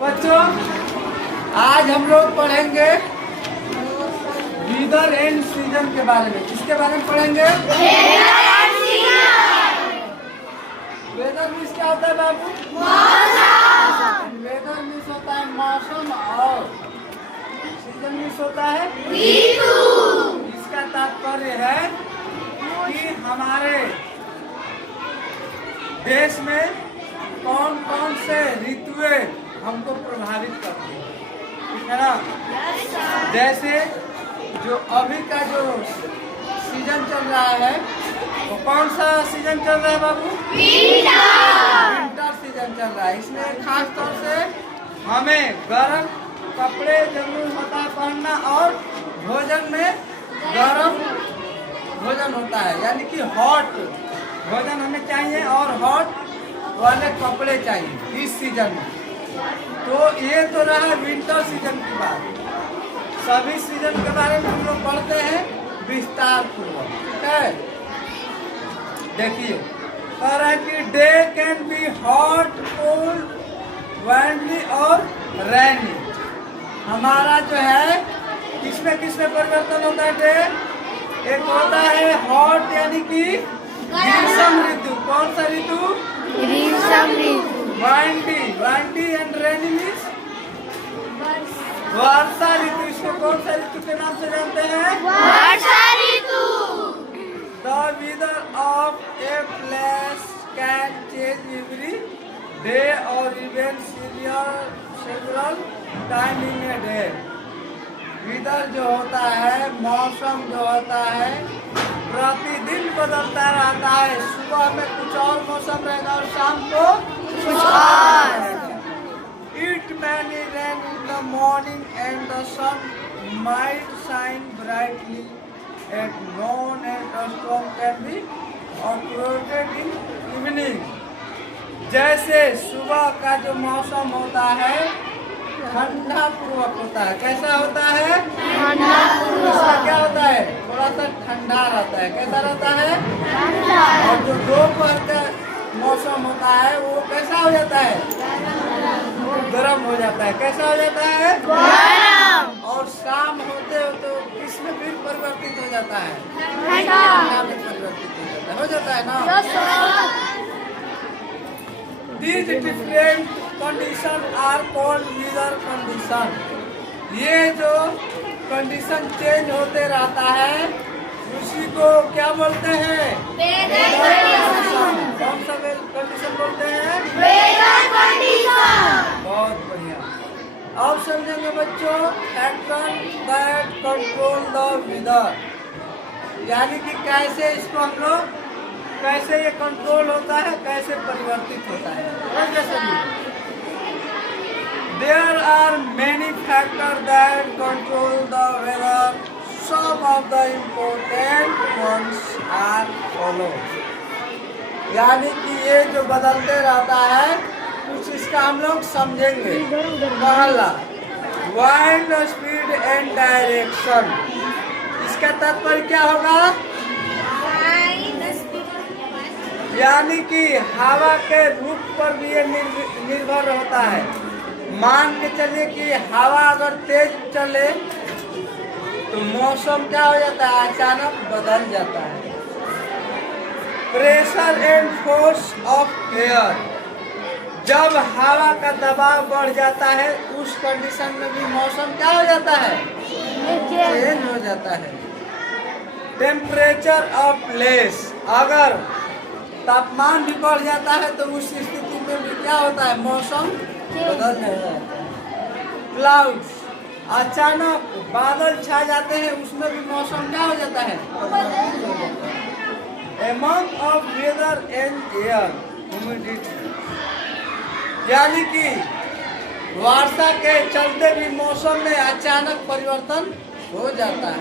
बच्चों, आज हम लोग पढ़ेंगे वेदर एंड सीजन के बारे में। किसके बारे में पढ़ेंगे? वेदर मीन्स क्या होता है बाबू? मौसम। वेदर मीन्स होता है मौसम और सीजन मीन्स होता है ऋतु। इसका तात्पर्य है कि हमारे देश में कौन कौन से ऋतुएं हमको प्रभावित करती है, ठीक है ना? जैसे जो अभी का जो सीजन चल रहा है वो कौन सा सीजन चल रहा है बाबू? विंटर सीजन चल रहा है। इसमें खास तौर से हमें गर्म कपड़े जरूर होता है पहनना और भोजन में गर्म भोजन होता है, यानी कि हॉट भोजन हमें चाहिए और हॉट वाले कपड़े चाहिए इस सीजन में। तो ये तो रहा विंटर सीजन की बात। सभी सीजन के बारे में हम लोग पढ़ते हैं विस्तार पूर्वक, ठीक है? देखिए, कह रहा है कि day can be hot, cold, windy और रेनी। हमारा जो है किसमें परिवर्तन होता है डे? एक होता है हॉट यानी कि ग्रीष्म ऋतु। कौन सा ऋतु? ग्रीष्म ऋतु। विंडी एंड रेनी मीन्स वर्षा ऋतु। इसको कौन सा ऋतु के नाम से जानते हैं? वर्षा ऋतु। The weather of a place can change every day or even several time in a day. weather जो होता है, मौसम जो होता है, प्रतिदिन बदलता रहता है। सुबह में कुछ और मौसम रहेगा और शाम को कुछ और। It may rain in the morning and the sun might shine brightly at noon and a storm can be occurred in evening. जैसे सुबह का जो मौसम होता है ठंडा पूर्वक होता है। कैसा होता है? ठंडा पूर्वक। इसका क्या होता है? थोड़ा सा ठंडा रहता है। कैसा रहता है? ठंडा। और जो दोपहर का मौसम होता है वो कैसा हो जाता है? गर्म हो जाता है। कैसा हो जाता है? गरम। और शाम होते हो तो किसमें फिर परिवर्तित हो जाता है? ठंडा। ठंडा में परिवर्तित हो जाता है ना? These different conditions are called weather condition. ये जो कंडीशन चेंज होते रहता है उसी को क्या बोलते हैं? Weather condition. कौन सा कंडीशन बोलते हैं? Weather condition. बहुत बढ़िया। अब समझेंगे बच्चों, factor that control the weather, यानी कि कैसे इसको हम लोग कैसे ये कंट्रोल होता है, कैसे परिवर्तित होता है। There are many factor that control the weather, some of the important ones are follow. यानी कि ये जो बदलते रहता है कुछ इसका हम लोग समझेंगे। पहला, वाइंड स्पीड एंड डायरेक्शन। इसका तात्पर्य क्या होगा? यानी कि हवा के रुख पर भी ये निर्भर होता है। मान के चलिए कि हवा अगर तेज चले तो मौसम क्या हो जाता है? अचानक बदल जाता है। Pressure and force of air, जब हवा का दबाव बढ़ जाता है उस कंडीशन में भी मौसम क्या हो जाता है? चेंज हो जाता है। टेम्परेचर ऑफ प्लेस, अगर तापमान भी बढ़ जाता है तो उस स्थिति में भी क्या होता है? मौसम बदल जाता है। क्लाउड्स, अचानक बादल छा जाते हैं उसमें भी मौसम क्या हो जाता है? Among of weather and air humidity, यानी कि वर्षा के चलते भी मौसम में अचानक परिवर्तन हो जाता है।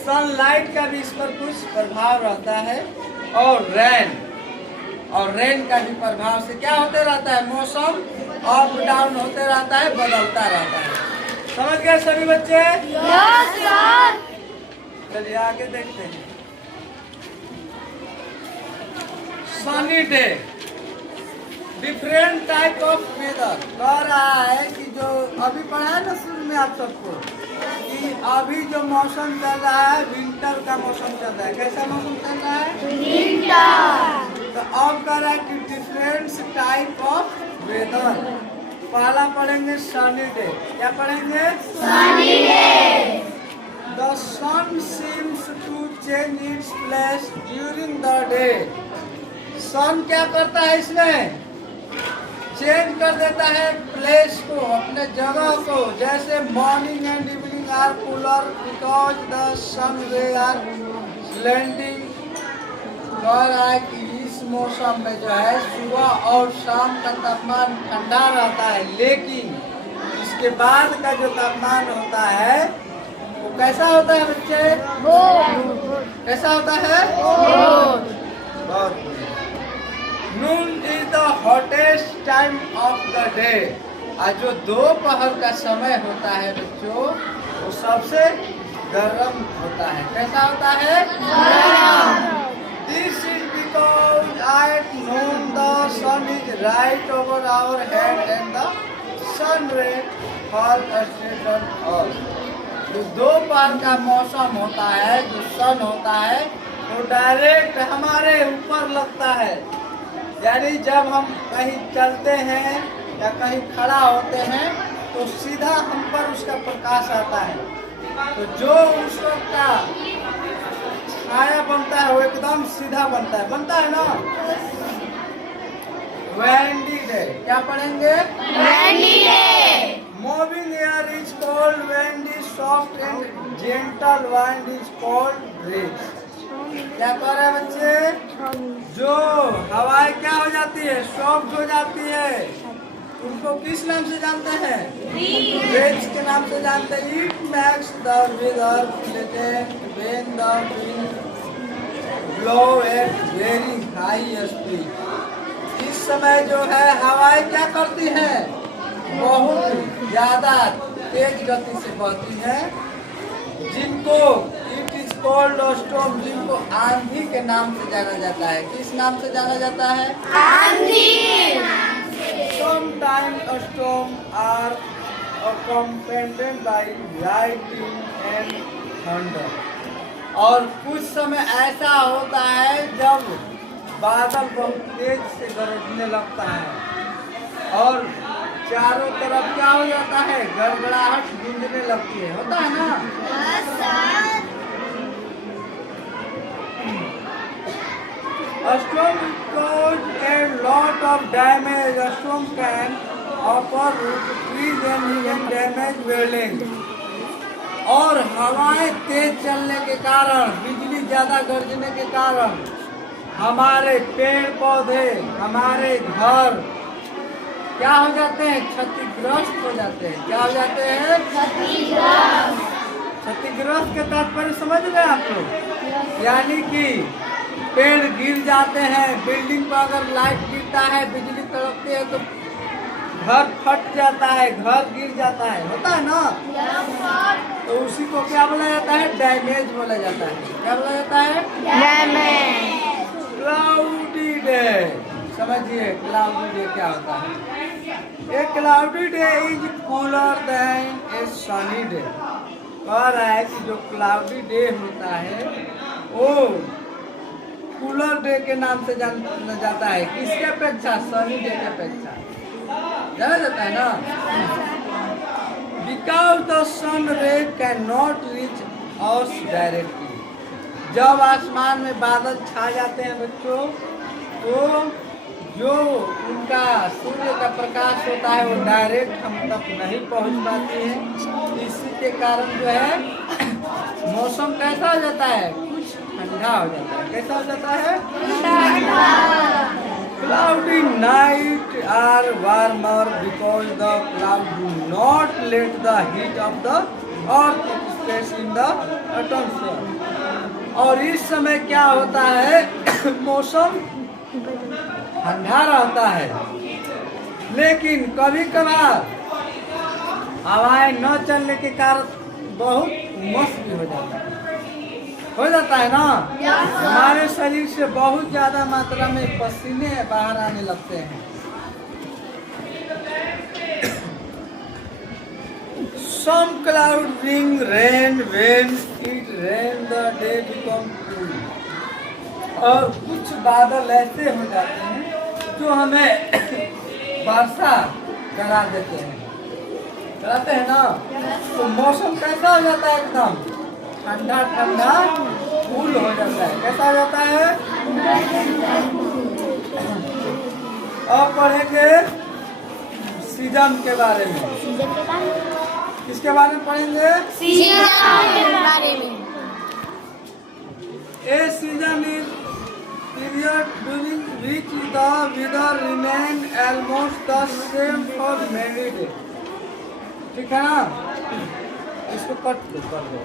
सनलाइट का भी इस पर कुछ प्रभाव रहता है और रेन का भी प्रभाव से क्या होते रहता है? मौसम अप डाउन होते रहता है, बदलता रहता है। समझ गए सभी बच्चे? Yes sir. चलिए आगे देखते हैं। Sunny day, different type of weather कह रहा है कि जो अभी पढ़ा है ना शुरू में आप सबको कि अभी जो मौसम चल रहा है विंटर का मौसम चल रहा है। कैसा मौसम चल रहा है? विंटर। तो अब कह रहा है कि डिफरेंट टाइप ऑफ वेदर। पहला पढ़ेंगे सनी डे। क्या पढ़ेंगे? Sunny day. The sun seems to change its place during the day. सन क्या करता है इसमें? चेंज कर देता है प्लेस को, अपने जगह को। जैसे morning and evening are cooler because the sun ray are slanting. कह रहा है कि इस मौसम में जो है सुबह और शाम का तापमान ठंडा रहता है, लेकिन इसके बाद का जो तापमान होता है वो कैसा होता है बच्चे? कैसा होता है? बहुत। Noon is the hottest time of the day. आज जो दोपहर का समय होता है बच्चों वो सबसे गर्म होता है। कैसा होता है? This is because at noon the sun is right over our head and the sun ray fall straight on us. जो दोपहर का मौसम होता है, जो सन होता है वो डायरेक्ट हमारे ऊपर लगता है। यानी जब हम कहीं चलते हैं या कहीं खड़ा होते हैं तो सीधा हम पर उसका प्रकाश आता है। तो जो उस वक्त का छाया बनता है वो एकदम सीधा बनता है ना। Windy day. क्या पढ़ेंगे? Windy day. Moving air is called windy, soft and gentle wind is called breeze. क्या कह रहे हैं बच्चे? जो हवाएं क्या हो जाती है? सॉफ्ट हो जाती है। उनको किस नाम से जानते हैं? ब्रीज के नाम से जानते हैं। It makes the weather pleasant when the wind blow at very high speed. इस समय जो है हवाएं क्या करती हैं? बहुत ज्यादा तेज गति से बहती है, जिनको इट इज कॉल्ड स्टॉर्म, जिनको आंधी के नाम से जाना जाता है। किस नाम से जाना जाता है? आंधी। Sometimes storm are accompanied by lightning and thunder। और कुछ समय ऐसा होता है जब बादल बहुत तेज से गरजने लगता है और चारों तरफ क्या हो जाता है? गड़गड़ाहट गूंजने लगती है। होता है ना? A storm caused a lot of damage. A storm can uproot trees and even damage buildings। और हवाएं तेज चलने के कारण, बिजली ज्यादा गरजने के कारण हमारे पेड़ पौधे, हमारे घर क्या हो जाते हैं? क्षतिग्रस्त हो जाते हैं। क्या हो जाते हैं? क्षतिग्रस्त के तात्पर्य समझ गए आप लोग? यानी कि पेड़ गिर जाते हैं, बिल्डिंग पर अगर लाइट गिरता है, बिजली तड़पती है तो घर फट जाता है, घर गिर जाता है। होता है ना? तो उसी को क्या बोला जाता है? डैमेज बोला जाता है। क्या बोला जाता है? डैमेज। Cloudy day. समझिए क्लाउडी डे क्या होता है? A cloudy day is cooler than a sunny day. कह रहा है कि जो क्लाउडी डे होता है वो कूलर डे के नाम से जाना जाता है। किसके अपेक्षा? सनी डे के अपेक्षा जाना जाता है ना। बिकॉज द सन रे can not reach us directly. जब आसमान में बादल छा जाते हैं बच्चों तो जो उनका सूर्य का प्रकाश होता है वो डायरेक्ट हम तक नहीं पहुंच पाती है। इसी के कारण जो है मौसम कैसा हो जाता है? कुछ ठंडा हो जाता है। कैसा हो जाता है? Cloudy night are warmer because the cloud do not let the heat of the earth space in the atmosphere. और इस समय क्या होता है? मौसम ठंडा रहता है, लेकिन कभी कभार हवाएं न चलने के कारण बहुत उमस भी हो जाता है ना। हमारे शरीर से बहुत ज्यादा मात्रा में पसीने बाहर आने लगते हैं। some cloud bring rain when it rain the day become cool. और कुछ बादल ऐसे हो जाते हैं जो हमें वर्षा करा देते हैं, कराते हैं ना, तो मौसम कैसा हो जाता है? एकदम ठंडा ठंडा कूल हो जाता है। कैसा हो जाता है? अब पढ़ेंगे सीजन के बारे में। किसके बारे में पढ़ेंगे? सीजन के बारे में। A season is period during which the weather remain almost the same for many days. ठीक है ना? इसको कट कर दो।